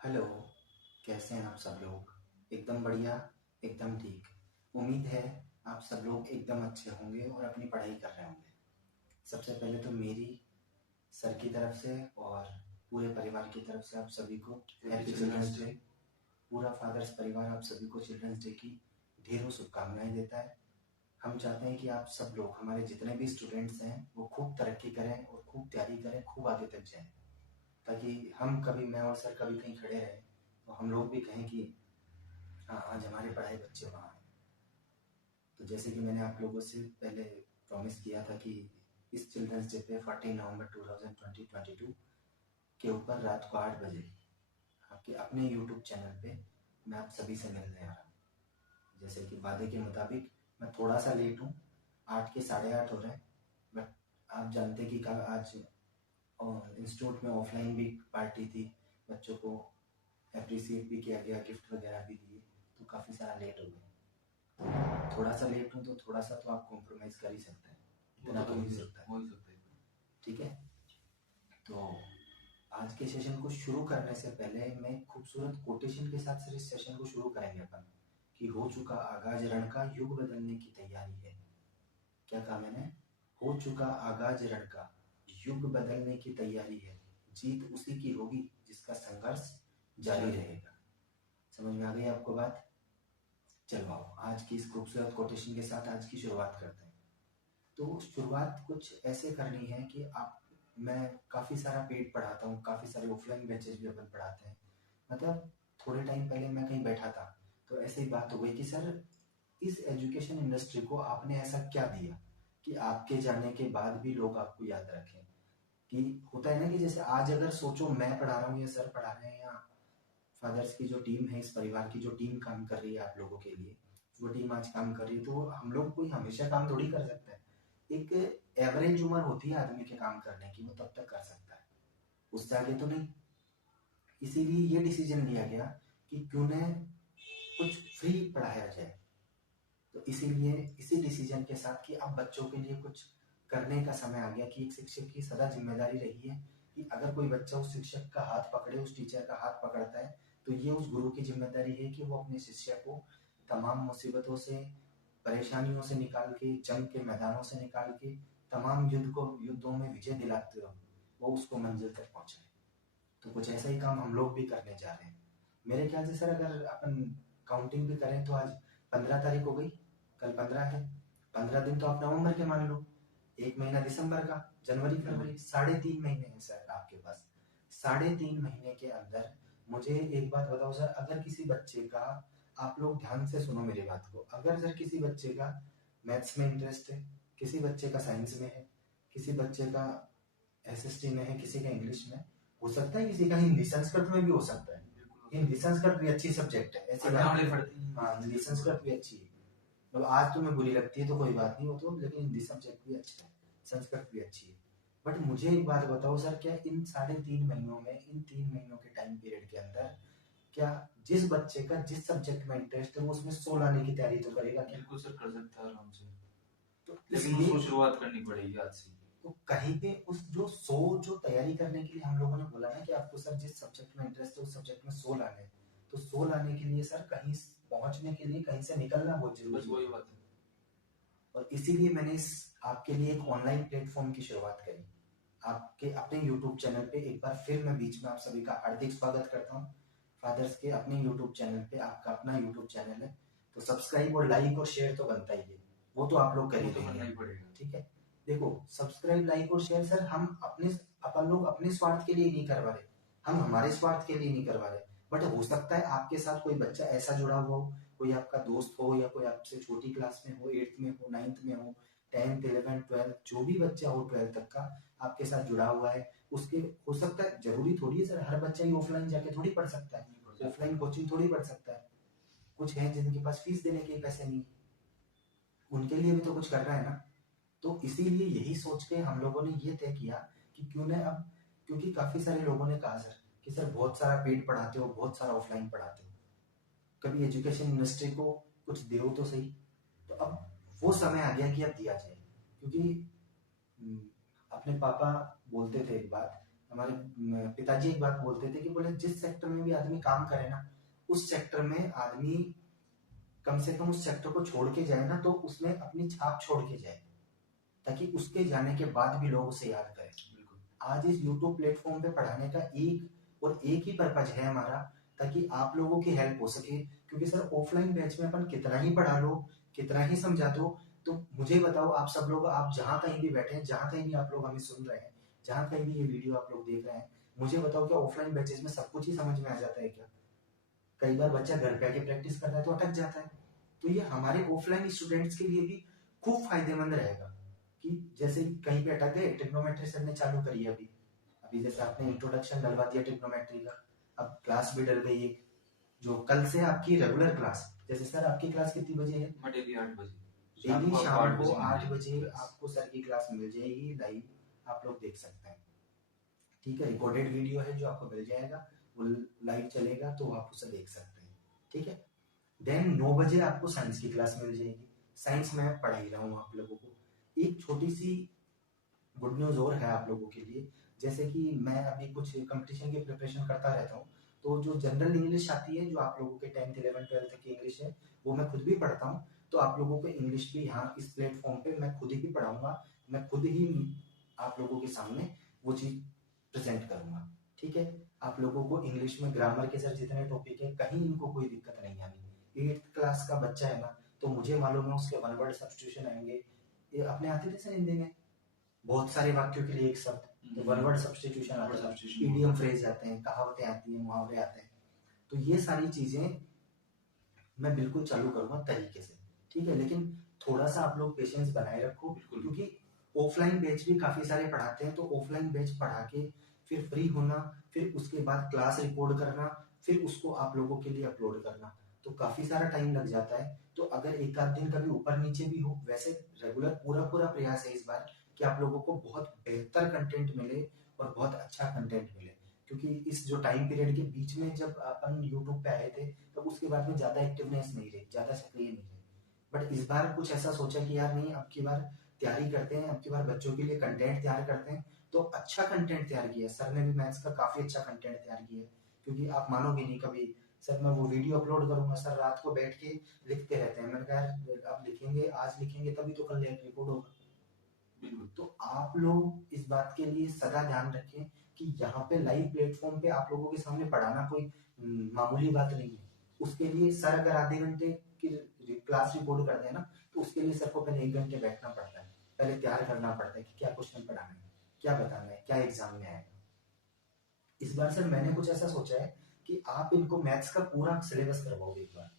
Hello. कैसे हैं आप सब लोग? एकदम बढ़िया, एकदम ठीक। उम्मीद है आप सब लोग एकदम अच्छे होंगे और अपनी पढ़ाई कर रहे होंगे। सबसे पहले तो मेरी सर की तरफ से और पूरे परिवार की तरफ से आप सभी को हैप्पी चिल्ड्रंस डे। पूरा फादर्स परिवार आप सभी को चिल्ड्रंस डे की ढेरों शुभकामनाएं देता है। हम चाहते हैं कि आप सब लोग, हमारे जितने भी स्टूडेंट्स हैं, वो खूब तरक्की करें और खूब तैयारी करें, खूब आगे तक जाएं, ताकि हम कभी, मैं और सर कभी कहीं खड़े रहें तो हम लोग भी कहें कि हाँ, आज हमारे पढ़ाई बच्चे वहाँ हैं। तो जैसे कि मैंने आप लोगों से पहले प्रॉमिस किया था कि इस चिल्ड्रंस डे पे 14 नवंबर 2022 के ऊपर रात को 8 बजे आपके अपने यूट्यूब चैनल पे मैं आप सभी से मिलने आ रहा हूँ। जैसे कि वादे के मुताबिक मैं थोड़ा सा लेट हूँ, 8 के 8:30 हो रहे हैं, बट आप जानते हैं कि कल आज इंस्टीट्यूट में ऑफलाइन भी पार्टी थी, बच्चों को अप्रिसिएट भी किया गया, गिफ्ट वगैरह भी दिए, तो काफ़ी सारा लेट हो गया। थोड़ा सा लेट हूँ तो थोड़ा सा तो आप कॉम्प्रोमाइज़ कर ही सकते हैं, इतना तो हो ही सकता है। ठीक है, तो आज के सेशन को शुरू करने से पहले मैं एक खूबसूरत कोटेशन के साथ सर इस सेशन को शुरू करेंगे अपन, कि हो चुका आगाज रण का, युग बदलने की तैयारी है। क्या कहा मैंने? हो चुका आगाज रण का, युग बदलने की तैयारी है, जीत उसी की होगी जिसका संघर्ष जारी रहेगा। समझ में आ गई आपको बात? चलो आओ आज की इस खूबसूरत कोटेशन के साथ आज की शुरुआत करते हैं। तो शुरुआत कुछ ऐसे करनी है कि आप, मैं काफ़ी सारा पेड पढ़ाता हूँ, काफ़ी सारे ऑफलाइन बैचेज भी अपन पढ़ाते हैं। मतलब थोड़े टाइम पहले मैं कहीं बैठा था तो ऐसे ही बात हो गई कि सर, इस एजुकेशन इंडस्ट्री को आपने ऐसा क्या दिया कि आपके जाने के बाद भी लोग आपको याद रखें। कि होता है ना कि जैसे आज अगर सोचो मैं पढ़ा रहा हूँ या सर पढ़ा रहे हैं या फादर्स की जो टीम है, इस परिवार की जो टीम काम कर रही है आप लोगों के लिए, वो टीम आज काम कर रही है, तो हम लोग कोई हमेशा काम थोड़ी कर सकते हैं। एक एवरेज उम्र होती है आदमी के काम करने की, वो तब तक कर सकता है, उससे आगे तो नहीं। इसीलिए ये डिसीजन लिया गया कि क्यों न कुछ फ्री पढ़ाया जाए। तो इसीलिए इसी डिसीजन के साथ कि अब बच्चों के लिए कुछ करने का समय आ गया, कि एक शिक्षक की सदा जिम्मेदारी रही है कि अगर कोई बच्चा उस शिक्षक का हाथ पकड़े, उस टीचर का हाथ पकड़ता है, तो ये उस गुरु की जिम्मेदारी है कि वो अपने शिष्य को तमाम मुसीबतों से, परेशानियों से निकाल के, जंग के मैदानों से निकाल के, तमाम युद्धों में विजय दिलाते हो, वो उसको मंजिल तक पहुंचाए। तो कुछ ऐसा ही काम हम लोग भी करने जा रहे हैं। मेरे ख्याल से सर अगर अपन काउंटिंग भी करें तो आज 15 तारीख हो गई, कल 15 है, 15 दिन तो आप नवंबर के मान लो, एक महीना दिसंबर का, जनवरी फरवरी, 3.5 महीने हैं सर आपके पास। 3.5 महीने के अंदर मुझे एक बात बताओ सर, अगर किसी बच्चे का, आप लोग ध्यान से सुनो मेरी बात को, अगर सर किसी बच्चे का मैथ्स में इंटरेस्ट है, किसी बच्चे का साइंस में है, किसी बच्चे का एसएसटी में है, किसी का इंग्लिश में, हो सकता है किसी का हिंदी संस्कृत में भी हो सकता है। हिंदी संस्कृत भी अच्छी सब्जेक्ट है, ऐसी बात नहीं। हाँ, हिंदी संस्कृत भी अच्छी है, मतलब आज तुम्हें बुरी लगती है तो कोई बात नहीं, हो तो, लेकिन हिंदी सब्जेक्ट भी अच्छा है, संस्कृत भी अच्छी है। बट मुझे एक बात बताओ सर, क्या इन 3.5 महीनों में, इन 3 महीनों के टाइम पीरियड के अंदर, क्या जिस बच्चे का जिस सब्जेक्ट में इंटरेस्ट है वो उसमें 100 लाने की तैयारी तो करेगा? बिल्कुल सर, कर सकता है आराम से, तो लेकिन उसको शुरुआत करनी पड़ेगी आज से। तो कहीं पे उस जो 100 जो तैयारी करने के लिए हम लोगों ने बोला ना कि आपको सर जिस सब्जेक्ट में इंटरेस्ट है उस सब्जेक्ट में 100 लाने, तो 100 लाने के लिए सर कहीं पहुंचने के लिए कहीं से निकलना बहुत जरूरी है। वही बात है। और इसीलिए मैंने इस आपके लिए एक ऑनलाइन प्लेटफॉर्म की शुरुआत करी, आपके अपने यूट्यूब चैनल पे। एक बार फिर मैं बीच में आप सभी का हार्दिक स्वागत करता हूँ। फादर्स के अपने यूट्यूब चैनल पे, आपका अपना यूट्यूब चैनल है, तो सब्सक्राइब और लाइक और शेयर तो बनता ही है, वो तो आप लोग कर ही देंगे। ठीक है, देखो सब्सक्राइब, लाइक और शेयर सर हम अपने, अपन लोग अपने स्वार्थ के लिए नहीं करवा रहे, हम हमारे स्वार्थ के लिए नहीं करवा रहे, बट हो सकता है आपके साथ कोई बच्चा ऐसा जुड़ा हुआ हो, कोई आपका दोस्त हो या कोई आपसे छोटी क्लास में हो, 8th में हो, 9th में हो, 10th 11th 12th जो भी बच्चा हो 12th तक का आपके साथ जुड़ा हुआ है, उसके, हो सकता है, जरूरी थोड़ी है सर हर बच्चा ही ऑफलाइन जाके थोड़ी पढ़ सकता है, ऑफलाइन कोचिंग थोड़ी पढ़ सकता है। कुछ है जिनके पास फीस देने के पैसे नहीं, उनके लिए भी तो कुछ करना है ना। तो इसीलिए यही सोच के हम लोगों ने ये तय किया कि क्यों ना अब, क्योंकि काफी सारे लोगों ने कहा सर कि सर बहुत सारा पेड पढ़ाते हो, बहुत सारा ऑफलाइन पढ़ाते हो, कभी एजुकेशन इंडस्ट्री को कुछ दो तो सही। तो अब वो समय आ गया कि अब दिया जाए, क्योंकि अपने पापा बोलते थे एक बात हमारे पिताजी एक बात बोलते थे कि बोले जिस सेक्टर में भी आदमी काम करे ना, उस सेक्टर में आदमी कम से कम उस सेक्टर को छोड़ के जाए ना तो उसमें अपनी छाप छोड़ के जाए, ताकि उसके जाने के बाद भी लोग उसे याद करें। बिल्कुल। आज इस यूट्यूब प्लेटफॉर्म पे पढ़ाने का एक ही पर्पज है हमारा, ताकि आप लोगों की हेल्प हो सके। क्योंकि सर ऑफलाइन बैच में अपन कितना ही पढ़ा लो, कितना ही समझा दो, तो मुझे बताओ आप सब लोग, आप जहाँ कहीं भी बैठे हैं, जहाँ कहीं भी आप लोग हमें सुन रहे हैं, जहाँ कहीं भी ये वीडियो आप लोग देख रहे हैं, मुझे बताओ क्या ऑफलाइन बैचेस में सब कुछ ही समझ में आ जाता है क्या? कई बार बच्चा घर पे आके प्रैक्टिस करता है तो अटक जाता है। तो ये हमारे ऑफलाइन स्टूडेंट्स के लिए भी खूब फायदेमंद रहेगा कि जैसे कहीं पे अटक गए, ट्रिग्नोमेट्री सर ने चालू करी है अभी, अभी जैसे आपने इंट्रोडक्शन डलवा दिया ट्रिग्नोमेट्री का, अब क्लास भी डल गई है जो कल से आपकी रेगुलर क्लास। जैसे सर आपकी क्लास कितनी बजे है? डेली 8 बजे, डेली शाम को 8 मिल बजे जाएगी क्लास। आपको सर की क्लास मिल जाएगी लाइव, आप लोग देख सकते हैं। ठीक है, रिकॉर्डेड वीडियो है जो आपको मिल जाएगा, वो लाइव चलेगा तो आप उसे देख सकते हैं। ठीक है, देन 9 बजे आपको साइंस की क्लास मिल जाएगी। साइंस में पढ़ा ही रहा हूँ आप लोगों को। एक छोटी सी गुड न्यूज़ और है आप लोगों के लिए, जैसे कि मैं अभी कुछ कंपटीशन की प्रिपरेशन करता रहता हूँ, तो जो जनरल इंग्लिश आती है, जो आप लोगों के 10th 11th 12th तक की इंग्लिश है, वो मैं खुद भी पढ़ता हूँ। तो आप लोगों को इंग्लिश भी यहाँ इस प्लेटफॉर्म पे मैं खुद ही पढ़ाऊंगा, मैं खुद ही आप लोगों के सामने वो चीज़ प्रेजेंट करूंगा। ठीक है, आप लोगों को इंग्लिश में ग्रामर के सर जितने टॉपिक है, कहीं इनको कोई दिक्कत नहीं आनी। 8th क्लास का बच्चा है ना, तो मुझे मालूम है उसके वन वर्ड सब्स्टिट्यूशन आएंगे, ये अपने आते थे सर हिंदी में, बहुत सारे वाक्यों के लिए एक शब्द, तो वन वर्ड सब्स्टिट्यूशन आता है, इडियम फ्रेज आते हैं, कहावतें आती हैं, मुहावरे आते हैं। तो ये सारी चीजें मैं बिल्कुल चालू करूंगा तरीके से। ठीक है, लेकिन थोड़ा सा आप लोग पेशेंस बनाए रखो, क्योंकि ऑफलाइन बैच भी काफी सारे पढ़ाते हैं, तो ऑफलाइन बैच पढ़ा के फिर फ्री होना, फिर उसके बाद क्लास रिकॉर्ड करना, फिर उसको आप लोगों के लिए अपलोड करना, तो काफी सारा टाइम लग जाता है। तो अगर एक आध दिन कभी ऊपर नीचे भी हो, वैसे रेगुलर पूरा पूरा प्रयास है इस बार कि आप लोगों को बहुत बेहतर कंटेंट मिले और बहुत अच्छा कंटेंट मिले। क्योंकि इस जो टाइम पीरियड के बीच में जब अपन यूट्यूब पे आए थे, तब उसके बाद में ज्यादा एक्टिवनेस नहीं रही, ज्यादा सक्रिय नहीं रहे। बट इस बार कुछ ऐसा सोचा कि यार नहीं, अब की बार तैयारी करते हैं, अब की बार बच्चों के लिए कंटेंट तैयार करते हैं। तो अच्छा कंटेंट तैयार किया सर ने भी, मैथ्स का काफी अच्छा कंटेंट तैयार किया। क्योंकि आप मानोगे नहीं, कभी सर मैं वो वीडियो अपलोड करूंगा, सर रात को बैठ के लिखते रहते हैं। मैंने कहा यार अब लिखेंगे, आज लिखेंगे तभी तो कल रिकॉर्ड होगा। तो आप लोग इस बात के लिए सदा ध्यान रखें कि यहाँ पे लाइव प्लेटफॉर्म पे आप लोगों के सामने पढ़ाना कोई मामूली बात नहीं है। उसके लिए सर अगर आधे घंटे की क्लास रिकॉर्ड करते हैं ना, तो उसके लिए सर को पहले 1 घंटे बैठना पड़ता है, पहले तैयार करना पड़ता है कि क्या क्वेश्चन पढ़ाना है, क्या बताना है, क्या एग्जाम में आएगा। इस बार सर मैंने कुछ ऐसा सोचा है कि आप इनको मैथ्स का पूरा सिलेबस करवाओगे एक बार।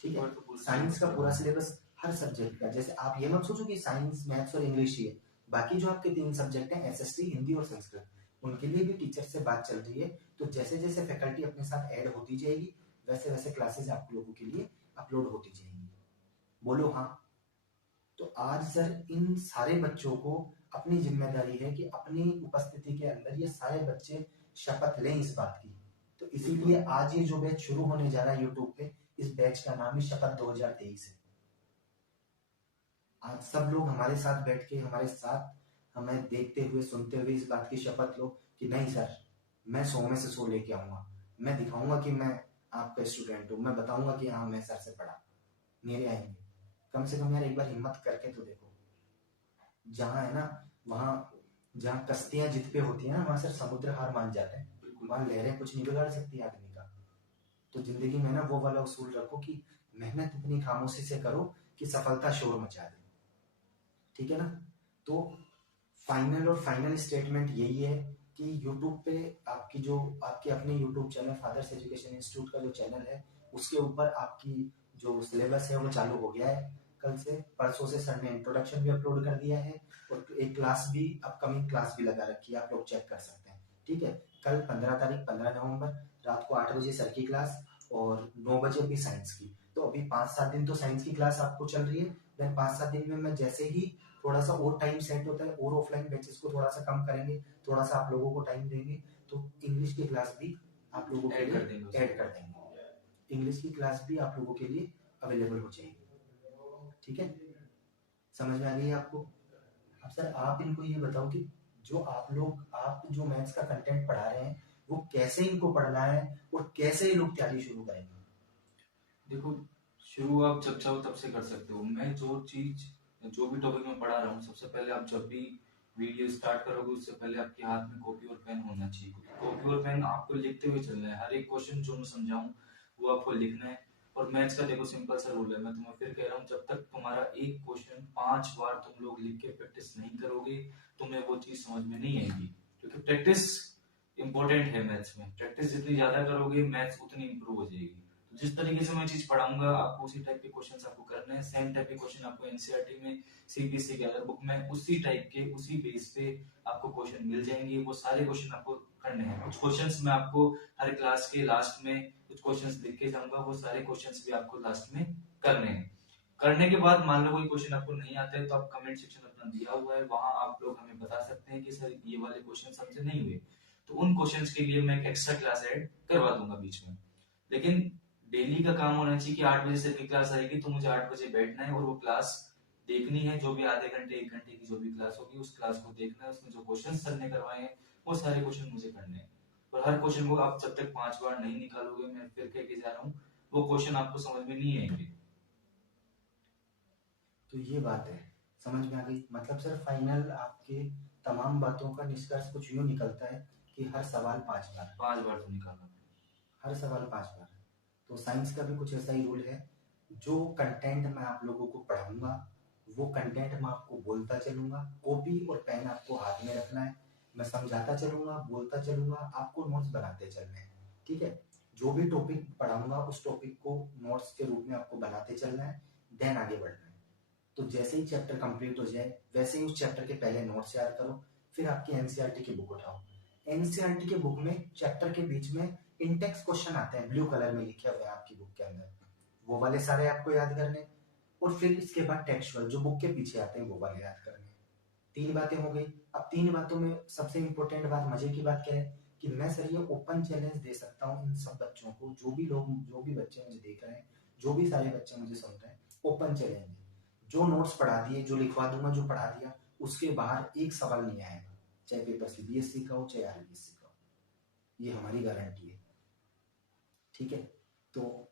ठीक है, साइंस का पूरा सिलेबस हर सब्जेक्ट का। जैसे आप ये मत सोचो कि साइंस मैथ्स और इंग्लिश ही है, बाकी जो आपके 3 सब्जेक्ट हैं, एसएसटी, हिंदी और संस्कृत, उनके लिए भी टीचर से बात चल रही है। तो जैसे जैसे फैकल्टी अपने साथ ऐड होती जाएगी, वैसे वैसे क्लासेस आप लोगों के लिए अपलोड होती जाएंगी। बोलो हाँ। तो आज सर इन सारे बच्चों को अपनी जिम्मेदारी है कि अपनी उपस्थिति के अंदर ये सारे बच्चे शपथ लें इस बात की। तो इसीलिए आज ये जो बैच शुरू होने जा रहा है यूट्यूब पे, इस बैच का नाम ही शपथ 2023 है। आज सब लोग हमारे साथ बैठ के, हमारे साथ हमें देखते हुए सुनते हुए इस बात की शपथ लो कि नहीं सर, मैं 100 में से 100 लेके आऊंगा, मैं दिखाऊंगा कि मैं आपका स्टूडेंट हूँ, मैं बताऊंगा कि हाँ मैं सर से पढ़ा, मेरे आएंगे। कम से कम यार एक बार हिम्मत करके तो देखो। जहाँ है ना, वहाँ जहाँ कश्तियां जित पे होती है ना, वहां सर समुद्र हार मान जाते हैं, वहां लहरें कुछ नहीं बिगाड़ सकती आदमी का। तो जिंदगी में ना वो वाला उसूल रखो कि मेहनत इतनी खामोशी से करो कि सफलता शोर मचा दे। ठीक है ना? तो फाइनल और फाइनल स्टेटमेंट यही है कि यूट्यूब पे आपकी जो आपके अपने YouTube channel father's education institute का जो चैनल है, उसके ऊपर आपकी जो सिलेबस है वो चालू हो गया है। कल से, परसों से सर ने इंट्रोडक्शन भी अपलोड कर दिया है, और एक क्लास भी, अपकमिंग क्लास भी लगा रखी है, आप लोग चेक कर सकते हैं। ठीक है, कल 15 तारीख 15 नवंबर रात को 8 बजे सर की क्लास और 9 बजे भी साइंस की। तो अभी 5-7 दिन तो साइंस की क्लास आपको चल रही है। देन 5-7 दिन में मैं जैसे ही थोड़ा सा और टाइम सेट होता है और ऑफलाइन बैचेस को थोड़ा सा कम करेंगे, थोड़ा सा आप लोगों को टाइम देंगे, तो इंग्लिश की क्लास भी आप लोगों के लिए ऐड कर देंगे। इंग्लिश की क्लास भी आप लोगों के लिए अवेलेबल हो जाएगी। ठीक है, समझ में आ गई आपको? अब सर आप इनको ये बताओ कि जो आप जो मैथ्स का कंटेंट पढ़ा रहे हैं वो कैसे इनको पढ़ना है और कैसे ये लोग तैयारी शुरू करेंगे। देखो, शुरू आप जब चाहो तब से कर सकते हो। मैं जो भी टॉपिक में पढ़ा रहा हूँ, सबसे पहले आप जब भी वीडियो स्टार्ट करोगे उससे पहले आपके हाथ में कॉपी और पेन होना चाहिए, क्योंकि कॉपी और पेन आपको लिखते हुए चलना है। हर एक क्वेश्चन जो मैं समझाऊं वो आपको लिखना है। और मैथ्स का देखो सिंपल सा रूल है, मैं तुम्हें फिर कह रहा हूँ, जब तक तुम्हारा एक क्वेश्चन 5 बार तुम लोग लिख के प्रैक्टिस नहीं करोगे तुम्हें वो चीज समझ में नहीं आएगी। क्योंकि प्रैक्टिस इंपॉर्टेंट है मैथ्स में। प्रैक्टिस जितनी ज्यादा करोगे मैथ्स उतनी इंप्रूव हो जाएगी। तो जिस तरीके से मैं चीज पढ़ाऊंगा आपको उसी टाइप के क्वेश्चन आपको करने हैं। सेम टाइप के क्वेश्चन आपको एनसीईआरटी में, सीबीएसई के अदर बुक में उसी टाइप के उसी बेस पे आपको क्वेश्चन मिल जाएंगे। वो सारे क्वेश्चन आपको करने हैं। कुछ क्वेश्चंस मैं आपको हर क्लास के लास्ट में कुछ क्वेश्चंस लिख के जाऊंगा, वो सारे क्वेश्चंस भी आपको लास्ट में करने हैं। करने के बाद मान लो कोई क्वेश्चन आपको नहीं आता है तो आप कमेंट सेक्शन अपना दिया हुआ है, वहां आप लोग हमें बता सकते हैं कि सर ये वाले क्वेश्चन हमसे नहीं हुए। तो उन क्वेश्चंस के लिए मैं एक एक्स्ट्रा क्लास ऐड करवा दूंगा बीच में। लेकिन डेली का काम होना चाहिए कि 8 बजे से की क्लास आएगी तो मुझे 8 बजे बैठना है और वो क्लास देखनी है। जो भी आधे घंटे 1 घंटे की जो भी क्लास होगी उस क्लास को देखना है। उसमें जो क्वेश्चन सर ने करवाए हैं वो सारे क्वेश्चन मुझे करने हैं। और हर क्वेश्चन को आप जब तक 5 बार नहीं निकालोगे, मैं फिर कह के जा रहा हूँ, वो क्वेश्चन आपको समझ में नहीं आएंगे। तो ये बात है, समझ में आ गई। मतलब सर फाइनल आपके तमाम बातों का निष्कर्ष कुछ यूं निकलता है कि हर सवाल 5 बार, 5 बार तो निकालना। हर सवाल 5 बार। तो साइंस का भी कुछ ऐसा ही रूल है। जो कंटेंट मैं आप लोगों को पढ़ाऊंगा वो कंटेंट मैं आपको बोलता चलूंगा। कॉपी और पेन आपको हाथ में रखना है। मैं समझाता चलूंगा, बोलता चलूंगा, आपको नोट्स बनाते चलने हैं। ठीक है। जो भी टॉपिक पढ़ाऊंगा उस टॉपिक को नोट्स के रूप में आपको बनाते चलना है, देन आगे बढ़ना है। तो जैसे ही चैप्टर कंप्लीट हो जाए वैसे ही उस चैप्टर के पहले नोट्स याद करो, फिर आपकी एनसीईआरटी की बुक उठाओ। एनसीईआरटी की बुक में चैप्टर के बीच में इंडेक्स क्वेश्चन आते हैं, ब्लू कलर में लिखे हुए हैं आपकी बुक के अंदर, वो वाले सारे आपको याद करने। और फिर इसके बाद टेक्सचुअल जो बुक के पीछे आते हैं वो वाले याद करने। 3 बातें हो गई। अब 3 बातों में सबसे इंपॉर्टेंट बात, मजे की बात क्या है कि मैं सर ये ओपन चैलेंज दे सकता हूँ इन सब बच्चों को, जो भी बच्चे मुझे देख रहे हैं, जो भी सारे बच्चे मुझे सुन रहे हैं, ओपन चैलेंज है। जो नोट्स पढ़ा दिए, जो लिखवा दूंगा, जो पढ़ा दिया, उसके बाहर एक सवाल नहीं आएगा, चाहे पेपर सीबीएसई का हो चाहे आरबीएसई का हो। ये हमारी गारंटी है। ठीक है। तो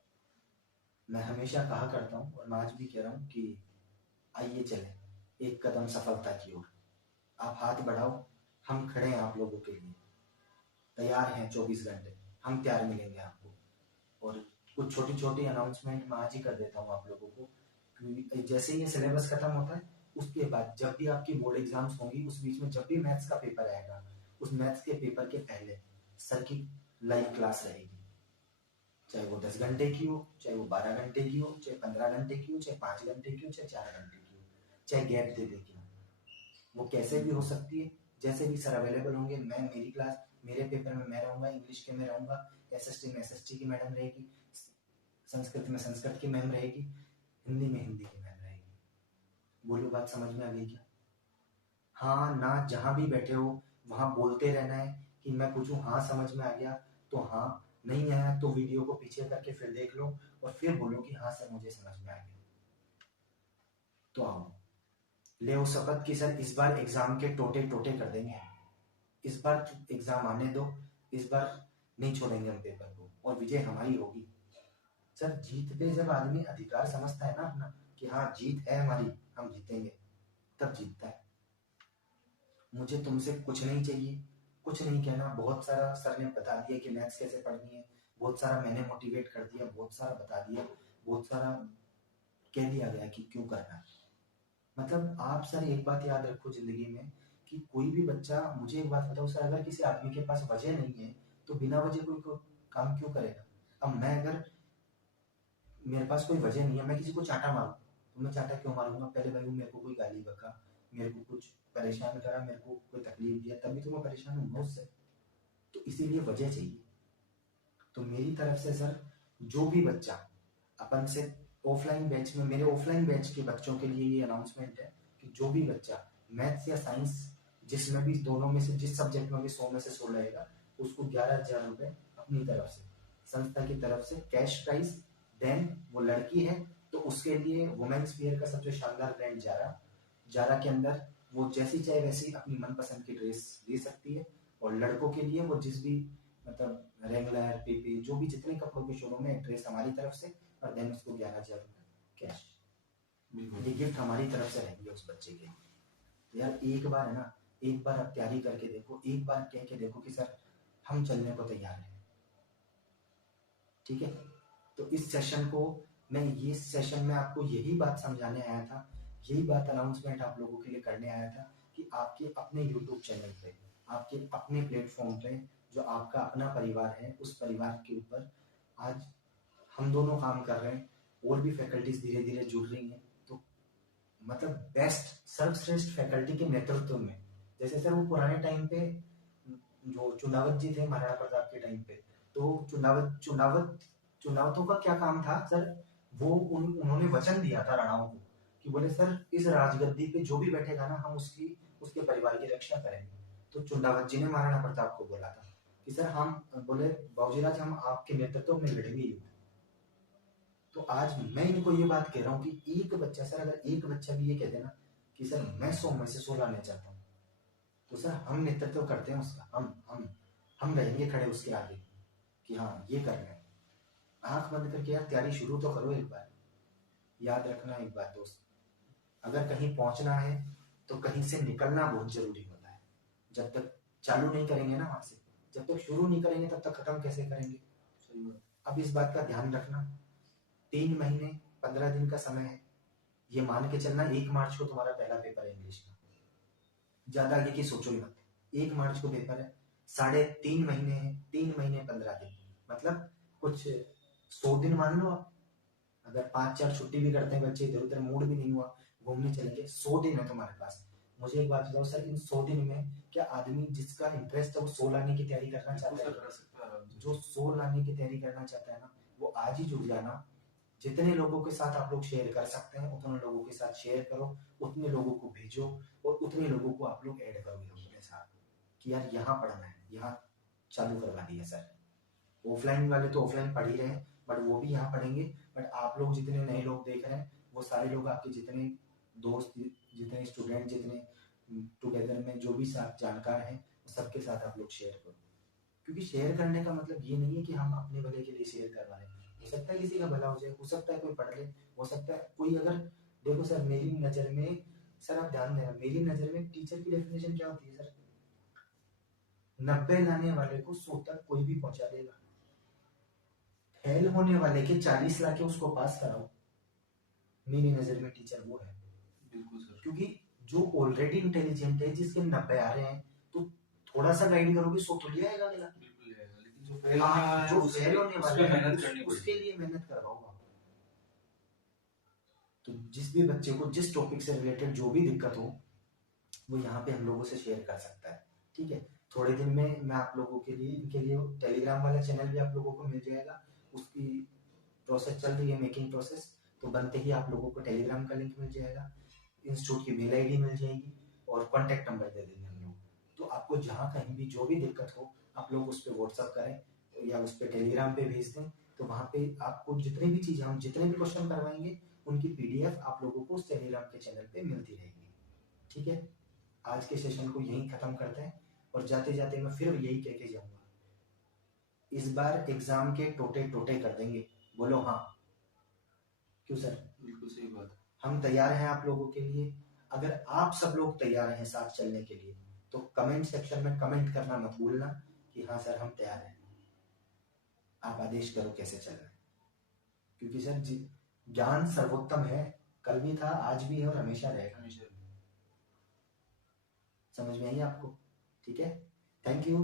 मैं हमेशा कहा करता हूँ और मैं आज भी कह रहा हूँ कि आइए चलें एक कदम सफलता की ओर। आप हाथ बढ़ाओ, हम खड़े हैं आप लोगों के लिए, तैयार हैं 24 घंटे। हम तैयार मिलेंगे आपको। और कुछ छोटी छोटी अनाउंसमेंट मैं आज ही कर देता हूँ आप लोगों को कि जैसे ही ये सिलेबस खत्म होता है उसके बाद जब भी आपकी बोर्ड एग्जाम्स होंगी उस बीच में जब भी मैथ्स का पेपर आएगा उस मैथ्स के पेपर के पहले सर की लाइव क्लास रहेगी। चाहे वो 10 घंटे की हो, चाहे वो 12 घंटे की हो, चाहे 15 घंटे की हो, चाहे 5 घंटे की हो, चाहे 4 घंटे की हो, चाहे गैप दे दे की हो, वो कैसे भी हो सकती है। जैसे भी सर अवेलेबल होंगे, मैं मेरी क्लास मेरे पेपर में मैं रहूंगा, इंग्लिश के में रहूंगा, एसएसटी में एसएसटी की मैडम रहेगी, संस्कृत में संस्कृत की मैम रहेगी, हिंदी में हिंदी की मैम रहेगी। बोलो बात समझ में आ गई क्या? हाँ ना, जहां भी बैठे हो वहां बोलते रहना है कि मैं पूछूं हाँ समझ में आ गया तो हाँ, नहीं आया तो वीडियो को पीछे करके फिर देख लो और फिर बोलो कि हाँ सर मुझे समझ में आ गया। तो आओ, ले शपथ की सर इस बार एग्जाम के टोटे टोटे कर देंगे। इस बार एग्जाम आने दो, इस बार नहीं छोड़ेंगे हम पेपर को और विजय हमारी होगी। सर जीत पे जब आदमी अधिकार समझता है ना अपना कि हाँ जीत है हमारी, हम जीतेंगे, तब जीतता है। मुझे तुमसे कुछ नहीं चाहिए, कुछ नहीं कहना। बहुत सारा सर ने बता दिया कि मैथ्स कैसे पढ़नी है, बहुत सारा मैंने मोटिवेट कर दिया, बहुत सारा बता दिया, बहुत सारा कह दिया गया कि क्यों करना है। मतलब आप सर एक बात याद रखो जिंदगी में कि कोई भी बच्चा, मुझे एक बात बताओ सर, अगर किसी आदमी के पास वजह नहीं है तो बिना वजह कोई काम क्यों करेगा। अब मैं अगर मेरे पास कोई वजह नहीं है, मैं किसी को चांटा मारूं तो मैं चांटा क्यों मारूंगा? पहले भाई मेरे को कोई गाली बका, मेरे को कुछ परेशान करा, मेरे को कोई तकलीफ दिया, तभी तो मैं परेशान हूँ उससे। तो इसीलिए वजह चाहिए। तो मेरी तरफ से सर जो भी बच्चा अपन से ऑफलाइन बैच में, मेरे ऑफलाइन बैच के बच्चों के लिए ये अनाउंसमेंट है कि जो भी बच्चा मैथ्स या साइंस जिसमें भी, दोनों में से जिस सब्जेक्ट में भी 100 में से 100 रहेगा उसको 11,000 रुपए अपनी तरफ से, संस्था की तरफ से कैश प्राइज। देन वो लड़की है तो उसके लिए वुमेन्स वियर का सबसे शानदार ब्रांड जारा, जारा के अंदर वो जैसी चाहे वैसी अपनी मनपसंद की ड्रेस ले सकती है। और लड़कों के लिए वो जिस भी मतलब रेगुलर पीपी जो भी जितने कपड़ों के शोरूम में ड्रेस हमारी तरफ से, और देन उसको 11,000 रुपये कैश, ये गिफ्ट हमारी तरफ से रहेगी उस बच्चे के लिए। तो यार एक बार है ना, एक बार आप तैयारी करके देखो, एक बार कह के देखो कि सर हम चलने को तैयार हैं, ठीक है। तो इस सेशन को मैं ये सेशन में आपको यही बात समझाने आया था, यही बात अनाउंसमेंट आप लोगों के लिए करने आया था कि आपके अपने यूट्यूब चैनल पे, आपके अपने प्लेटफॉर्म पे, जो आपका अपना परिवार है, उस परिवार के ऊपर आज हम दोनों काम कर रहे हैं, और भी फैकल्टीज धीरे धीरे जुड़ रही हैं। तो मतलब बेस्ट सर्वश्रेष्ठ फैकल्टी के नेतृत्व में, जैसे सर वो पुराने टाइम पे जो चुनावत जी थे महाराणा प्रताप के टाइम पे, तो चुनावतों का क्या काम था सर, वो उन्होंने वचन दिया था राणाओं को कि बोले सर इस राजगद्दी पे जो भी बैठेगा ना, हम उसके परिवार की रक्षा करेंगे। तो चुनावत जी ने महाराणा प्रताप को बोला था कि सर हम बोले बाबूजीराज हम आपके नेतृत्व में लड़ेंगे युद्ध। तो आज मैं इनको ये बात कह रहा हूँ कि एक बच्चा, सर अगर एक बच्चा भी ये कह देना कि सर मैं 100 में से 100 लाने चाहता हूँ, तो सर हम नेतृत्व करते हैं उसका, हम रहेंगे खड़े उसके आगे कि हाँ ये कर रहे हैं। आंख बंद करके यार तैयारी शुरू तो करो एक बार। याद रखना एक बात दोस्त, अगर कहीं पहुंचना है तो कहीं से निकलना बहुत जरूरी होता है। जब तक चालू नहीं करेंगे ना वहां से, जब तक शुरू नहीं करेंगे तब तक खत्म कैसे करेंगे। अब इस बात का ध्यान रखना, 3 महीने 15 दिन का समय है, ये मान के चलना 1 मार्च को तुम्हारा पहला पेपर है इंग्लिश का, ज्यादा आगे की सोचो ही मत। 1 मार्च को पेपर है, 3.5 महीने है, 3 महीने 15 दिन, मतलब कुछ 100 दिन मान लो आप। अगर 5-4 छुट्टी भी करते हैं बच्चे, इधर उधर मूड भी नहीं हुआ, घूमने चलेंगे, 100 दिन है तुम्हारे पास। मुझे एक बात बताओ सर, इन 100 दिन में क्या आदमी जिसका इंटरेस्ट है वो 100 लाने की तैयारी करना चाहता है? जो 100 लाने की तैयारी करना चाहता है ना, वो आज ही जुड़ जाना। जितने लोगों के साथ आप लोग शेयर कर सकते हैं उतने लोगों के साथ शेयर करो, उतने लोगों को भेजो, और उतने लोगों को आप लोग ऐड करोगे अपने साथ कि यार यहाँ पढ़ना है, यहाँ चालू करवा दिया सर। ऑफलाइन वाले तो ऑफलाइन पढ़ ही रहे हैं, बट वो भी यहाँ पढ़ेंगे। बट आप लोग जितने नए लोग देख रहे हैं, वो सारे लोग आपके जितने दोस्त, जितने स्टूडेंट, जितने टुगेदर में जो भी साथ जानकार हैं, सबके साथ आप लोग शेयर करो। क्योंकि शेयर करने का मतलब ये नहीं है कि हम अपने भले के लिए शेयर करवा रहे हैं। हो सकता है किसी का भला हो जाए, हो सकता है कोई पढ़ ले, हो सकता है कोई, अगर देखो सर मेरी नज़र में, सर आप ध्यान देना, मेरी नज़र में टीचर की डेफिनेशन क्या होती है सर, 90 लाने वाले को 100 तक कोई भी पहुंचा देगा, फेल होने वाले के 40 ला के उसको पास कराओ। मेरी नज़र में टीचर वो है। बिल्कुल सर। क्योंकि जो ऑलरेडी इंटेलिजेंट है, जिसके 90 आ रहे हैं, तो थोड़ा सा गाइड करोगे 100 तो ले आएगा अगला। बिल्कुल ले आएगा, लेकिन जो फेल होने वाला है जो फेल होने वाला है मेहनत करनी पड़ेगी, उसके लिए मेहनत करवाओ। तो जिस भी बच्चे को जिस टॉपिक से रिलेटेड जो भी दिक्कत हो, वो यहाँ पे हम लोगों से शेयर कर सकता है, ठीक है। थोड़े दिन में मैं आप लोगों के लिए, इनके लिए टेलीग्राम वाला चैनल भी आप लोगों को मिल जाएगा। उसकी प्रोसेस चल रही है, मेकिंग प्रोसेस, तो बनते ही आप लोगों को टेलीग्राम का लिंक मिल जाएगा, इंस्टीट्यूट की मेल आईडी मिल जाएगी, और कॉन्टैक्ट नंबर दे देंगे हम लोग। तो आपको जहाँ कहीं भी जो भी दिक्कत हो, आप लोग उस पर व्हाट्सअप करें या उस पर टेलीग्राम पे भेज दें। तो वहाँ पे आपको जितनी भी चीज़, हम जितने भी क्वेश्चन करवाएंगे उनकी PDF आप लोगों को उस टेलीग्राम के चैनल पे मिलती रहेगी, ठीक है। आज के सेशन को यहीं खत्म करते हैं, और जाते जाते मैं फिर यही कह के जाऊंगा, इस बार एग्जाम के टोटे टोटे कर देंगे, बोलो हाँ। क्यों सर? बिल्कुल सही बात। हम तैयार हैं आप लोगों के लिए। अगर आप सब लोग तैयार हैं साथ चलने के लिए, तो कमेंट सेक्शन में कमेंट करना मत भूलना कि हाँ सर हम तैयार हैं, आप आदेश करो कैसे चलना है। क्योंकि सर ज्ञान सर्वोत्तम है, कल भी था, आज भी है, और हमेशा रहेगा। समझ में आई आपको? ठीक है, थैंक यू।